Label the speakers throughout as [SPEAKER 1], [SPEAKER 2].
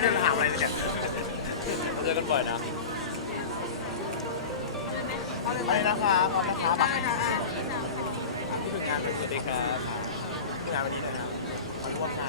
[SPEAKER 1] จะถามอะไรเนี่ย
[SPEAKER 2] เจอกันบ่อยนะ
[SPEAKER 1] ไปนะครับขอบคุณครับที่ถึงงาน
[SPEAKER 2] สวัสดีครับ
[SPEAKER 1] ที่งานวันนี้หน่อยนะมาร่วมงาน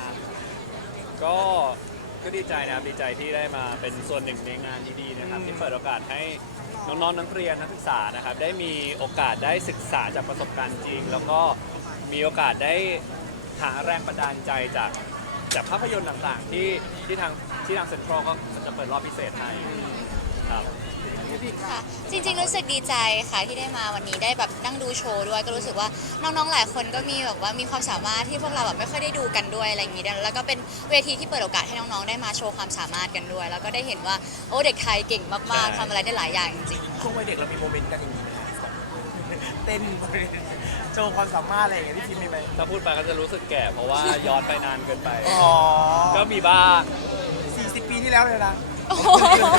[SPEAKER 2] ก็ดีใจนะครับดีใจที่ได้มาเป็นส่วนหนึ่งในงานดีๆนะครับที่เปิดโอกาสให้น้องๆนักเรียนนักศึกษานะครับได้มีโอกาสได้ศึกษาจากประสบการณ์จริงแล้วก็มีโอกาสได้หาแรงบันดาลใจจากภาพยนตร์ต่างๆที่ทางเซ็นทรัลก็จะเปิดรอบพิเศษให้ครับ
[SPEAKER 3] ค่ะจริงๆรู้สึกดีใจค่ะที่ได้มาวันนี้ได้แบบนั่งดูโชว์ด้วยก็รู้สึกว่าน้องๆหลายคนก็มีแบบว่ามีความสามารถที่พวกเราแบบไม่ค่อยได้ดูกันด้วยอะไรอย่างนี้แล้วก็เป็นเวทีที่เปิดโอกาสให้น้องๆได้มาโชว์ความสามารถกันด้วยแล้วก็ได้เห็นว่าโอ้เด็กไทยเก่งมากๆทำอะไรได้หลายอย่างจริง
[SPEAKER 1] ช่วงวัยเด็กเรามีโมเมนต์กันอย่างนี้ไหมเต้นโชว์ความสามารถอะไรอย่างเงี้ยที่ทีมมีไหม
[SPEAKER 2] ถ้าพูดไปก็จะรู้สึกแก่เพราะว่าย้อนไปนานเกินไป
[SPEAKER 1] อ๋อ
[SPEAKER 2] ก็มีบ้าง
[SPEAKER 1] 40 ปีที่แล้วเลยนะ
[SPEAKER 3] โอ้โห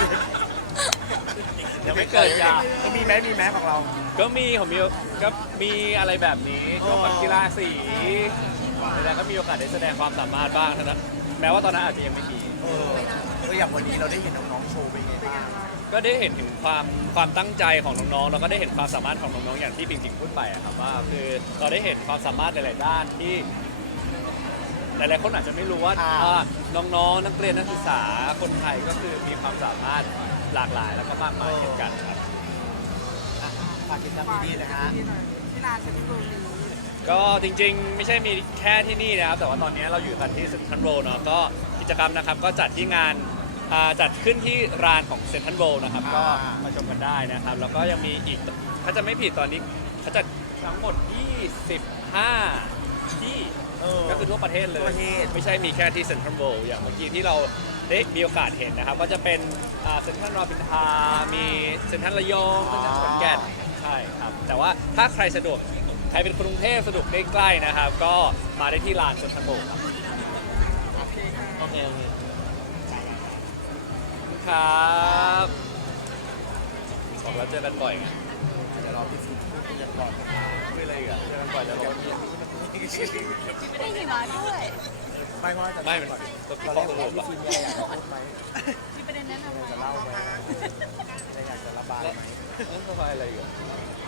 [SPEAKER 2] ยังไม่เกิดจ้ะ
[SPEAKER 1] ก็มีไหมของเรา
[SPEAKER 2] ก็มีผมก็มีอะไรแบบนี้ช่วงแบบกีฬาสีแต่ก็มีโอกาสได้แสดงความสามารถบ้างเท่านั้นแม้ว่าตอนนั้นอาจจะยังไม่มี
[SPEAKER 1] อย่างวันนี้เราได้เห็นน้องๆโชว์เป็นไงบ้าง
[SPEAKER 2] ก็ได้เห็นถึงความตั้งใจของน้องๆแล้วก็ได้เห็นความสามารถของน้องๆอย่างที่ปิงปิงพูดไปอะครับว่าคือเราได้เห็นความสามารถหลายๆด้านที่หลายๆคนอาจจะไม่รู้ว่าน้องๆนักเรียนนักศึกษาคนไทยก็คือมีความสามารถหลากหลายแล้วก็มากมายเช่นกันครับ
[SPEAKER 1] ฝากกิจกรรมดีๆนะฮะที่ลานเซ็นทรัลเวิลด์นี้
[SPEAKER 2] ก็จริงๆไม่ใช่มีแค่ที่นี่นะครับแต่ว่าตอนนี้เราอยู่กันที่เซ็นทรัลเวิลด์เนาะก็กิจกรรมนะครับก็จัดที่งานจัดขึ้นที่ลานของเซ็นทรัลเวิลด์นะครับก็มาชมกันได้นะครับแล้วก็ยังมีอีกถ้าจะไม่ผิดตอนนี้เขาจัดทั้งหมด25ที่ก็คือทั่วประเทศเลยไม่ใช่มีแค่ที่เซ็นทรัลเวิลด์อย่างเมื่อกี้ที่เราได้มีโอกาสเห็นนะครับก็จะเป็นเซ็นทรัลรามอินทรามีเซ็นทรัลระยองเซ็นทรัลขอนแก่นใช่ครับแต่ว่าถ้าใครสะดวกใครเป็นคนกรุงเทพสะดวกใกล้ๆนะครับก็มาได้ที่ลานเซ็นทรัลเวิลด์ครับโอเคครับบอกแล้วเจอกันบ่อยไง
[SPEAKER 1] เดี๋ยวรอพี่ซีพูดกันก่อน
[SPEAKER 2] คุยอะไรอีกอะเจอกันบ่อยจะร้อนเย็น
[SPEAKER 3] ไม่ได้หิมะด้วย
[SPEAKER 1] ไม่เพราะว่าจะ
[SPEAKER 2] ไม่มันก็
[SPEAKER 1] ตอน
[SPEAKER 2] ข้
[SPEAKER 1] แร
[SPEAKER 2] อก สรุป
[SPEAKER 1] พี่
[SPEAKER 2] อะ
[SPEAKER 1] ซีมีอะไรอยากจะพูดไหม
[SPEAKER 3] มีประเด็นแนะนำไหม
[SPEAKER 1] จะเล่าไหมจะอยากจะระบายไหม
[SPEAKER 2] สบายอะไรอีกอะ